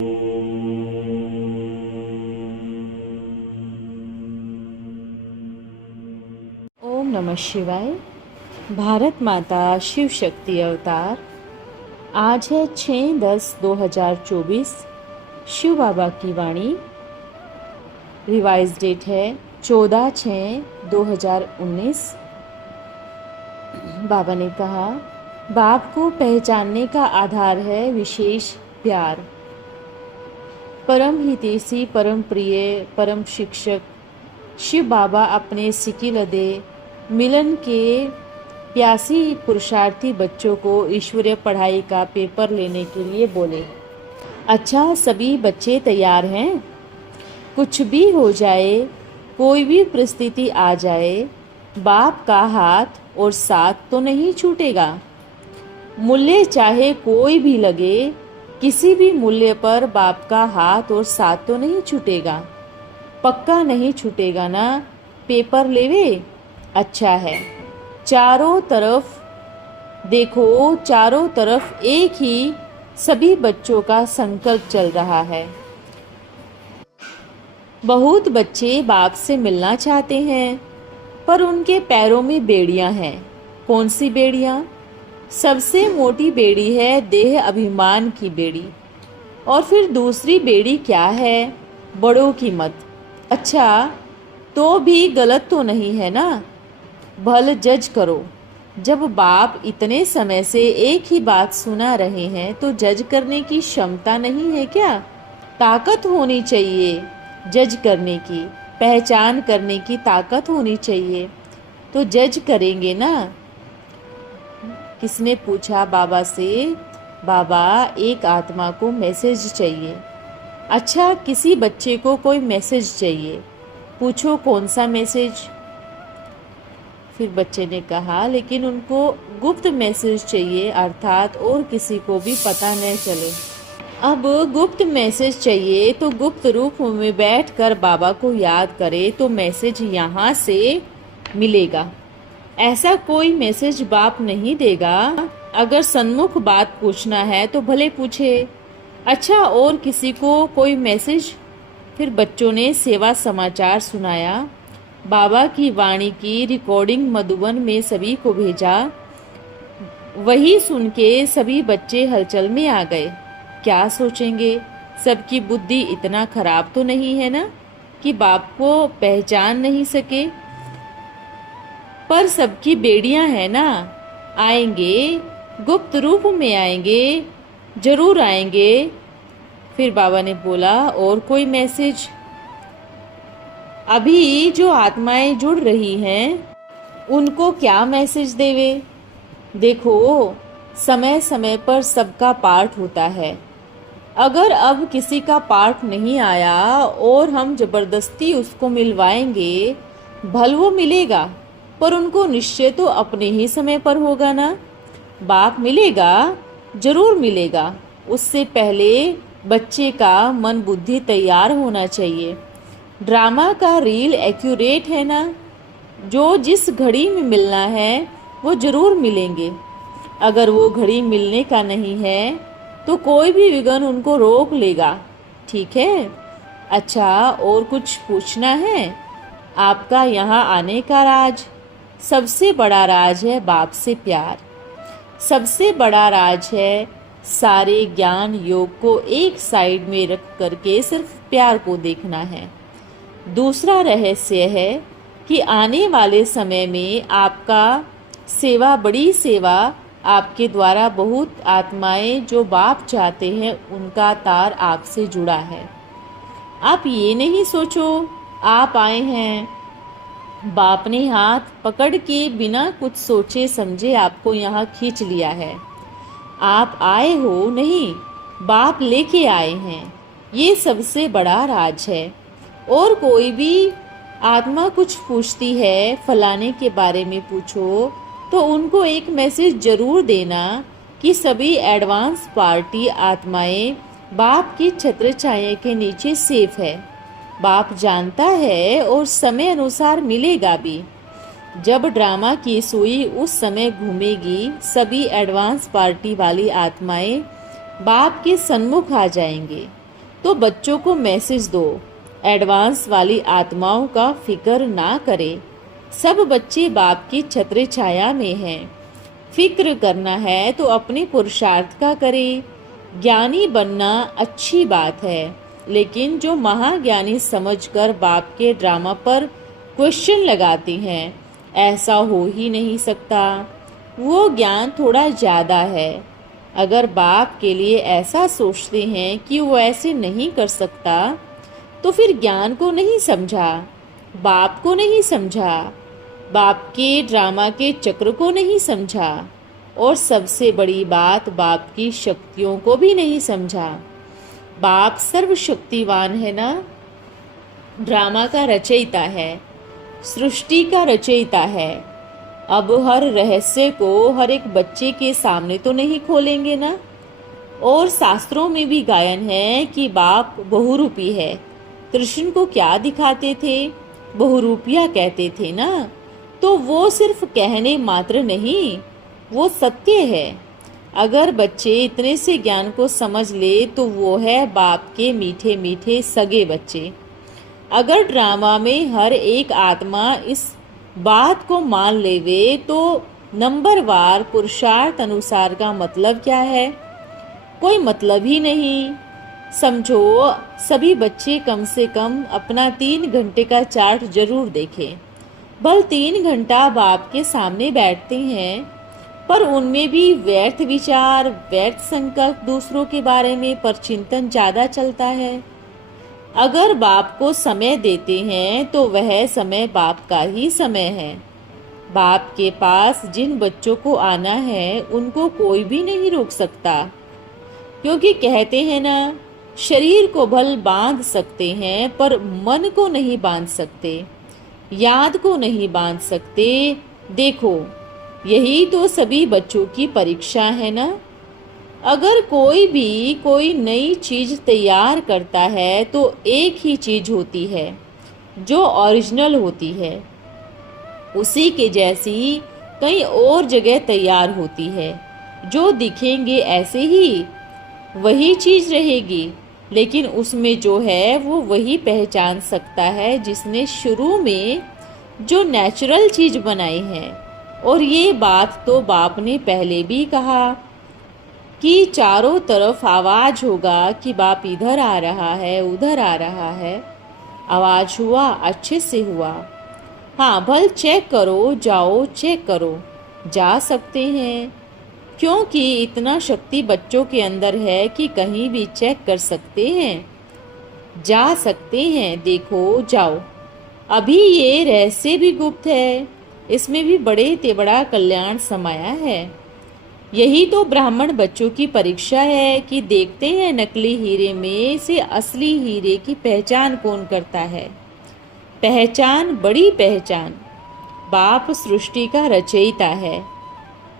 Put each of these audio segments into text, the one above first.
ओम नमः शिवाय। भारत माता शिव शक्ति अवतार। आज है 6/10/2024। शिव बाबा की वाणी। रिवाइज डेट है 14/6/2019। बाबा ने कहा, बाप को पहचानने का आधार है विशेष प्यार। परम हितैषी, परम प्रिय, परम शिक्षक शिव बाबा अपने सिकिलदे मिलन के प्यासी पुरुषार्थी बच्चों को ईश्वरीय पढ़ाई का पेपर लेने के लिए बोले। अच्छा, सभी बच्चे तैयार हैं? कुछ भी हो जाए, कोई भी परिस्थिति आ जाए, बाप का हाथ और साथ तो नहीं छूटेगा। मूल्य चाहे कोई भी लगे, किसी भी मूल्य पर बाप का हाथ और साथ तो नहीं छूटेगा। पक्का नहीं छूटेगा ना? पेपर लेवे? अच्छा है। चारों तरफ देखो, चारों तरफ एक ही सभी बच्चों का संकल्प चल रहा है। बहुत बच्चे बाप से मिलना चाहते हैं, पर उनके पैरों में बेड़ियां हैं। कौन सी बेड़ियां? सबसे मोटी बेड़ी है देह अभिमान की बेड़ी। और फिर दूसरी बेड़ी क्या है? बड़ों की मत। अच्छा, तो भी गलत तो नहीं है ना? भल जज करो। जब बाप इतने समय से एक ही बात सुना रहे हैं तो जज करने की क्षमता नहीं है क्या? ताकत होनी चाहिए जज करने की, पहचान करने की ताकत होनी चाहिए, तो जज करेंगे ना। किसने पूछा बाबा से, बाबा एक आत्मा को मैसेज चाहिए। अच्छा, किसी बच्चे को कोई मैसेज चाहिए, पूछो कौन सा मैसेज? फिर बच्चे ने कहा, लेकिन उनको गुप्त मैसेज चाहिए, अर्थात और किसी को भी पता न चले। अब गुप्त मैसेज चाहिए तो गुप्त रूप में बैठकर बाबा को याद करे तो मैसेज यहाँ से मिलेगा। ऐसा कोई मैसेज बाप नहीं देगा। अगर सन्मुख बात पूछना है तो भले पूछे। अच्छा, और किसी को कोई मैसेज? फिर बच्चों ने सेवा समाचार सुनाया। बाबा की वाणी की रिकॉर्डिंग मधुबन में सभी को भेजा। वही सुन के सभी बच्चे हलचल में आ गए। क्या सोचेंगे? सबकी बुद्धि इतना खराब तो नहीं है ना कि बाप को पहचान नहीं सके? पर सबकी बेड़ियां हैं ना। आएंगे, गुप्त रूप में आएंगे, जरूर आएंगे। फिर बाबा ने बोला, और कोई मैसेज? अभी जो आत्माएं जुड़ रही हैं उनको क्या मैसेज देवे? देखो, समय समय पर सबका पाठ होता है। अगर अब किसी का पाठ नहीं आया और हम जबरदस्ती उसको मिलवाएंगे, भल वो मिलेगा, पर उनको निश्चय तो अपने ही समय पर होगा ना। बाप मिलेगा, जरूर मिलेगा। उससे पहले बच्चे का मन बुद्धि तैयार होना चाहिए। ड्रामा का रील एक्यूरेट है ना? जो जिस घड़ी में मिलना है वो जरूर मिलेंगे। अगर वो घड़ी मिलने का नहीं है तो कोई भी विघ्न उनको रोक लेगा। ठीक है? अच्छा, और कुछ पूछना है? आपका यहाँ आने का राज? सबसे बड़ा राज है बाप से प्यार। सबसे बड़ा राज है सारे ज्ञान योग को एक साइड में रख करके सिर्फ प्यार को देखना है। दूसरा रहस्य है कि आने वाले समय में आपका सेवा, बड़ी सेवा, आपके द्वारा बहुत आत्माएं जो बाप चाहते हैं उनका तार आपसे जुड़ा है। आप ये नहीं सोचो आप आए हैं, बाप ने हाथ पकड़ के बिना कुछ सोचे समझे आपको यहाँ खींच लिया है। आप आए हो नहीं, बाप लेके आए हैं। ये सबसे बड़ा राज है। और कोई भी आत्मा कुछ पूछती है, फलाने के बारे में पूछो, तो उनको एक मैसेज जरूर देना कि सभी एडवांस पार्टी आत्माएं बाप की छत्र छाया के नीचे सेफ है। बाप जानता है और समय अनुसार मिलेगा भी। जब ड्रामा की सुई उस समय घूमेगी, सभी एडवांस पार्टी वाली आत्माएं बाप के सन्मुख आ जाएंगे। तो बच्चों को मैसेज दो, एडवांस वाली आत्माओं का फिक्र ना करे। सब बच्चे बाप की छत्र छाया में हैं। फिक्र करना है तो अपने पुरुषार्थ का करे। ज्ञानी बनना अच्छी बात है, लेकिन जो महाज्ञानी समझकर बाप के ड्रामा पर क्वेश्चन लगाते हैं, ऐसा हो ही नहीं सकता। वो ज्ञान थोड़ा ज़्यादा है। अगर बाप के लिए ऐसा सोचते हैं कि वो ऐसे नहीं कर सकता, तो फिर ज्ञान को नहीं समझा, बाप को नहीं समझा, बाप के ड्रामा के चक्र को नहीं समझा, और सबसे बड़ी बात, बाप की शक्तियों को भी नहीं समझा। बाप सर्वशक्तिवान है ना, ड्रामा का रचयिता है, सृष्टि का रचयिता है। अब हर रहस्य को हर एक बच्चे के सामने तो नहीं खोलेंगे ना। और शास्त्रों में भी गायन है कि बाप बहुरूपी है। कृष्ण को क्या दिखाते थे? बहुरूपिया कहते थे ना। तो वो सिर्फ कहने मात्र नहीं, वो सत्य है। अगर बच्चे इतने से ज्ञान को समझ ले तो वो है बाप के मीठे मीठे सगे बच्चे। अगर ड्रामा में हर एक आत्मा इस बात को मान लेवे तो नंबरवार पुरुषार्थ अनुसार का मतलब क्या है? कोई मतलब ही नहीं। समझो, सभी बच्चे कम से कम अपना 3 घंटे का चार्ट जरूर देखें। भल 3 घंटा बाप के सामने बैठते हैं, पर उनमें भी व्यर्थ विचार, व्यर्थ संकल्प, दूसरों के बारे में परचिंतन ज़्यादा चलता है। अगर बाप को समय देते हैं तो वह समय बाप का ही समय है। बाप के पास जिन बच्चों को आना है उनको कोई भी नहीं रोक सकता, क्योंकि कहते हैं ना, शरीर को भल बांध सकते हैं पर मन को नहीं बांध सकते, याद को नहीं बांध सकते। देखो, यही तो सभी बच्चों की परीक्षा है ना। अगर कोई भी कोई नई चीज तैयार करता है तो एक ही चीज होती है जो ओरिजिनल होती है, उसी के जैसी कहीं और जगह तैयार होती है। जो दिखेंगे ऐसे ही वही चीज रहेगी, लेकिन उसमें जो है वो वही पहचान सकता है जिसने शुरू में जो नेचुरल चीज बनाई है। और ये बात तो बाप ने पहले भी कहा कि चारों तरफ आवाज होगा कि बाप इधर आ रहा है, उधर आ रहा है। आवाज हुआ, अच्छे से हुआ। हाँ, भल चेक करो, जाओ चेक करो, जा सकते हैं, क्योंकि इतना शक्ति बच्चों के अंदर है कि कहीं भी चेक कर सकते हैं, जा सकते हैं। देखो, जाओ। अभी ये रहस्य भी गुप्त है, इसमें भी बड़े ते बड़ा कल्याण समाया है। यही तो ब्राह्मण बच्चों की परीक्षा है कि देखते हैं नकली हीरे में से असली हीरे की पहचान कौन करता है। पहचान, बड़ी पहचान। बाप सृष्टि का रचयिता है।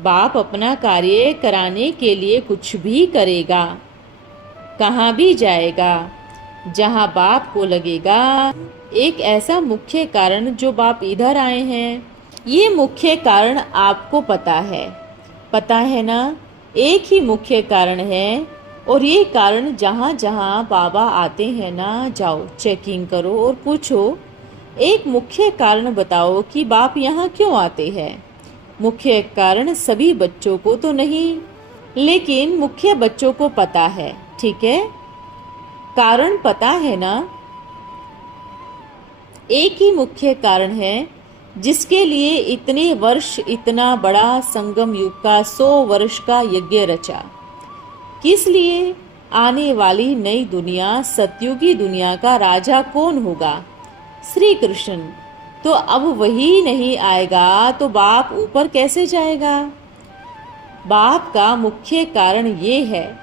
बाप अपना कार्य कराने के लिए कुछ भी करेगा, कहाँ भी जाएगा, जहाँ बाप को लगेगा। एक ऐसा मुख्य कारण जो बाप इधर आए हैं, ये मुख्य कारण आपको पता है ना। एक ही मुख्य कारण है, और ये कारण जहाँ जहाँ बाबा आते हैं ना, जाओ चेकिंग करो और पूछो, एक मुख्य कारण बताओ कि बाप यहाँ क्यों आते हैं। मुख्य कारण सभी बच्चों को तो नहीं, लेकिन मुख्य बच्चों को पता है। ठीक है, कारण पता है ना। एक ही मुख्य कारण है जिसके लिए इतने वर्ष, इतना बड़ा संगम युग का 100 वर्ष का यज्ञ रचा। किस लिए? आने वाली नई दुनिया, सतयुगी दुनिया का राजा कौन होगा? श्री कृष्ण। तो अब वही नहीं आएगा तो बाप ऊपर कैसे जाएगा? बाप का मुख्य कारण ये है,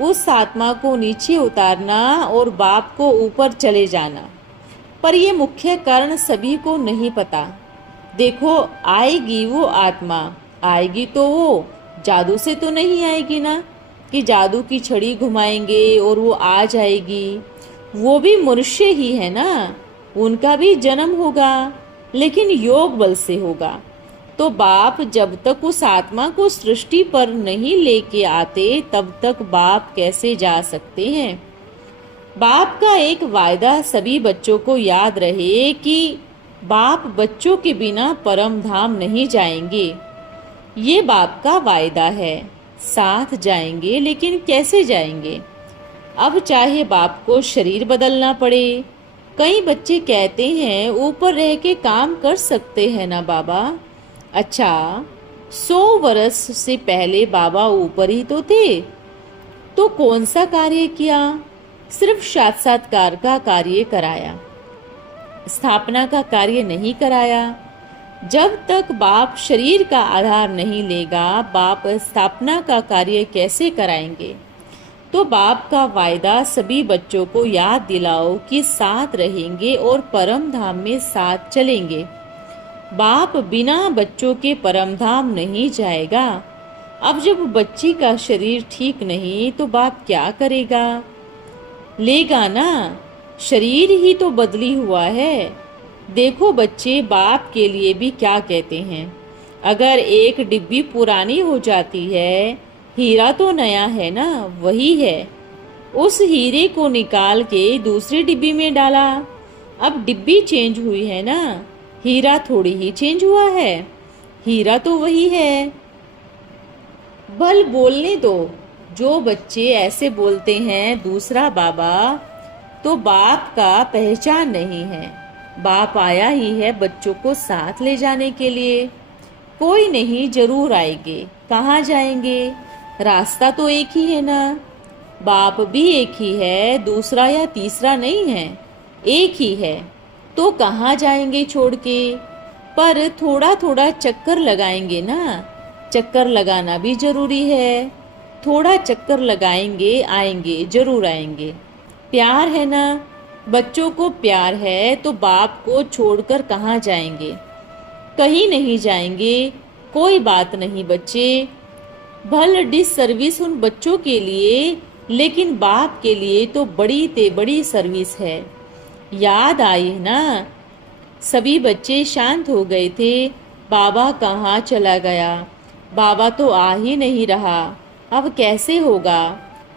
उस आत्मा को नीचे उतारना और बाप को ऊपर चले जाना। पर ये मुख्य कारण सभी को नहीं पता। देखो, आएगी वो आत्मा, आएगी तो वो जादू से तो नहीं आएगी ना, कि जादू की छड़ी घुमाएंगे और वो आ जाएगी। वो भी मनुष्य ही है ना, उनका भी जन्म होगा, लेकिन योग बल से होगा। तो बाप जब तक उस आत्मा को सृष्टि पर नहीं लेके आते, तब तक बाप कैसे जा सकते हैं? बाप का एक वायदा सभी बच्चों को याद रहे कि बाप बच्चों के बिना परम धाम नहीं जाएंगे। ये बाप का वायदा है, साथ जाएंगे, लेकिन कैसे जाएंगे? अब चाहे बाप को शरीर बदलना पड़े। कई बच्चे कहते हैं ऊपर रह के काम कर सकते हैं ना बाबा। अच्छा, 100 वर्ष से पहले बाबा ऊपर ही तो थे, तो कौन सा कार्य किया? सिर्फ साक्षात्कार का कार्य कराया, स्थापना का कार्य नहीं कराया। जब तक बाप शरीर का आधार नहीं लेगा, बाप स्थापना का कार्य कैसे कराएंगे? तो बाप का वायदा सभी बच्चों को याद दिलाओ कि साथ रहेंगे और परम धाम में साथ चलेंगे। बाप बिना बच्चों के परम धाम नहीं जाएगा। अब जब बच्ची का शरीर ठीक नहीं तो बाप क्या करेगा? लेगा ना, शरीर ही तो बदली हुआ है। देखो बच्चे बाप के लिए भी क्या कहते हैं। अगर एक डिब्बी पुरानी हो जाती है, हीरा तो नया है ना, वही है। उस हीरे को निकाल के दूसरी डिब्बी में डाला। अब डिब्बी चेंज हुई है ना, हीरा थोड़ी ही चेंज हुआ है, हीरा तो वही है। बल बोलने दो। जो बच्चे ऐसे बोलते हैं दूसरा बाबा, तो बाप का पहचान नहीं है। बाप आया ही है बच्चों को साथ ले जाने के लिए। कोई नहीं, जरूर आएंगे। कहाँ जाएंगे? रास्ता तो एक ही है ना। बाप भी एक ही है, दूसरा या तीसरा नहीं है, एक ही है। तो कहाँ जाएंगे छोड़ के? पर थोड़ा थोड़ा चक्कर लगाएंगे ना। चक्कर लगाना भी जरूरी है। थोड़ा चक्कर लगाएंगे, आएंगे, जरूर आएंगे। प्यार है ना, बच्चों को प्यार है, तो बाप को छोड़कर कहाँ जाएंगे? कहीं नहीं जाएंगे। कोई बात नहीं बच्चे। भल डिस सर्विस उन बच्चों के लिए, लेकिन बाप के लिए तो बड़ी ते बड़ी सर्विस है। याद आई ना? सभी बच्चे शांत हो गए थे। बाबा कहाँ चला गया? बाबा तो आ ही नहीं रहा। अब कैसे होगा?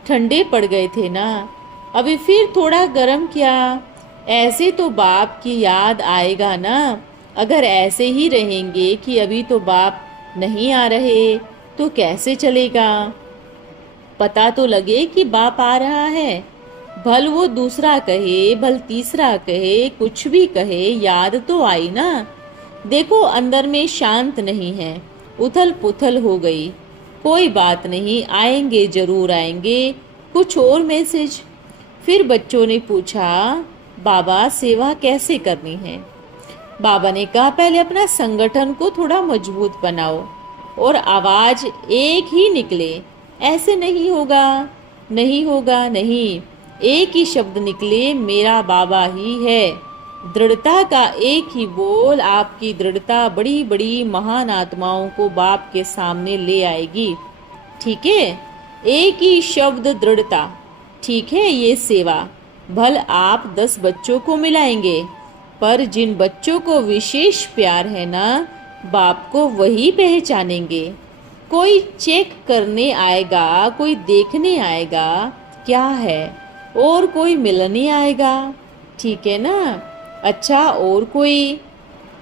ठंडे पड़ गए थे ना, अभी फिर थोड़ा गर्म किया। ऐसे तो बाप की याद आएगा ना। अगर ऐसे ही रहेंगे कि अभी तो बाप नहीं आ रहे, तो कैसे चलेगा? पता तो लगे कि बाप आ रहा है। भल वो दूसरा कहे, भल तीसरा कहे, कुछ भी कहे, याद तो आई ना। देखो अंदर में शांत नहीं है, उथल पुथल हो गई। कोई बात नहीं, आएंगे, जरूर आएंगे। कुछ और मैसेज? फिर बच्चों ने पूछा, बाबा सेवा कैसे करनी है? बाबा ने कहा पहले अपना संगठन को थोड़ा मजबूत बनाओ और आवाज एक ही निकले। ऐसे नहीं होगा, नहीं होगा, नहीं। एक ही शब्द निकले, मेरा बाबा ही है। दृढ़ता का एक ही बोल आपकी दृढ़ता बड़ी बड़ी महान आत्माओं को बाप के सामने ले आएगी। ठीक है? एक ही शब्द दृढ़ता। ठीक है? ये सेवा। भल आप 10 बच्चों को मिलाएंगे, पर जिन बच्चों को विशेष प्यार है ना, बाप को वही पहचानेंगे। कोई चेक करने आएगा, कोई देखने आएगा क्या है, और कोई मिलने आएगा। ठीक है ना? अच्छा, और कोई?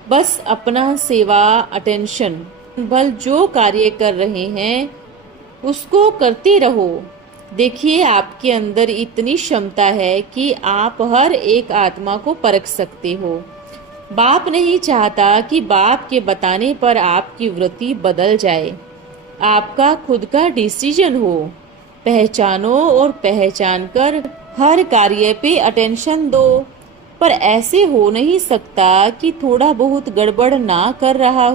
बस अपना सेवा, अटेंशन। भल जो कार्य कर रहे हैं उसको करते रहो। देखिए आपके अंदर इतनी क्षमता है कि आप हर एक आत्मा को परख सकते हो। बाप नहीं चाहता कि बाप के बताने पर आपकी वृत्ति बदल जाए। आपका खुद का डिसीजन हो। पहचानो और पहचान कर हर कार्य पे अटेंशन दो। पर ऐसे हो नहीं सकता कि थोड़ा बहुत गड़बड़ ना कर रहा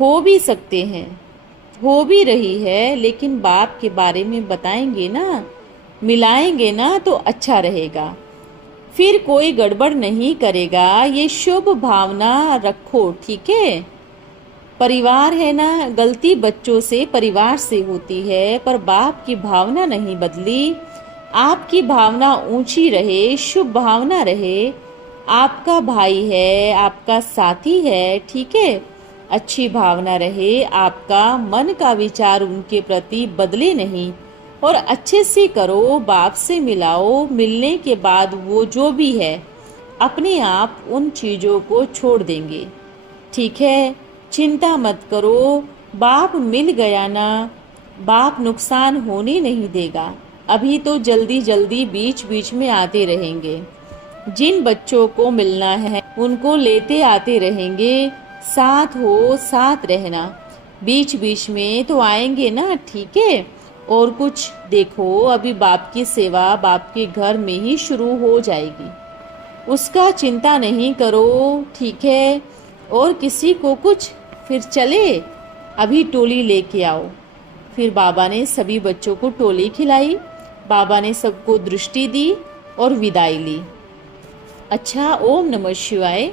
हो भी सकते हैं, हो भी रही है, लेकिन बाप के बारे में बताएंगे ना, मिलाएंगे ना, तो अच्छा रहेगा। फिर कोई गड़बड़ नहीं करेगा। ये शुभ भावना रखो। ठीक है? परिवार है ना, गलती बच्चों से, परिवार से होती है, पर बाप की भावना नहीं बदली। आपकी भावना ऊंची रहे, शुभ भावना रहे। आपका भाई है, आपका साथी है। ठीक है? अच्छी भावना रहे। आपका मन का विचार उनके प्रति बदले नहीं। और अच्छे से करो, बाप से मिलाओ। मिलने के बाद वो जो भी है अपने आप उन चीज़ों को छोड़ देंगे। ठीक है, चिंता मत करो, बाप मिल गया ना, बाप नुकसान होने नहीं देगा। अभी तो जल्दी जल्दी बीच बीच में आते रहेंगे। जिन बच्चों को मिलना है उनको लेते आते रहेंगे। साथ हो, साथ रहना, बीच बीच में तो आएंगे ना, ठीक है। और कुछ देखो, अभी बाप की सेवा बाप के घर में ही शुरू हो जाएगी, उसका चिंता नहीं करो, ठीक है। और किसी को कुछ, फिर चले, अभी टोली लेके आओ। फिर बाबा ने सभी बच्चों को टोली खिलाई, बाबा ने सबको दृष्टि दी और विदाई ली। अच्छा, ओम नमः शिवाय।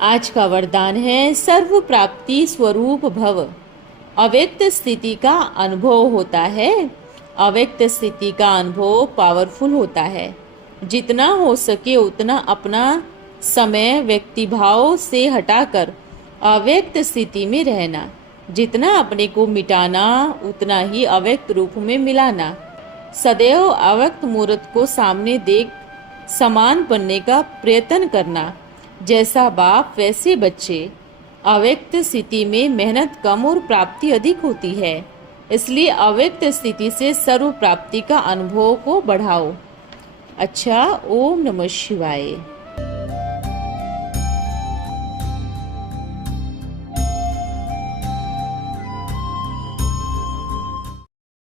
आज का वरदान है सर्व प्राप्ति स्वरूप भव। अव्यक्त स्थिति का अनुभव होता है। अव्यक्त स्थिति का अनुभव पावरफुल होता है। जितना हो सके उतना अपना समय व्यक्तिभाव से हटाकर अव्यक्त स्थिति में रहना। जितना अपने को मिटाना उतना ही अव्यक्त रूप में मिलाना। सदैव अव्यक्त मूर्त को सामने देख समान बनने का प्रयत्न करना। जैसा बाप वैसे बच्चे। अव्यक्त स्थिति में मेहनत कम और प्राप्ति अधिक होती है, इसलिए अव्यक्त स्थिति से सर्व प्राप्ति का अनुभव को बढ़ाओ। अच्छा, ओम नमः शिवाय।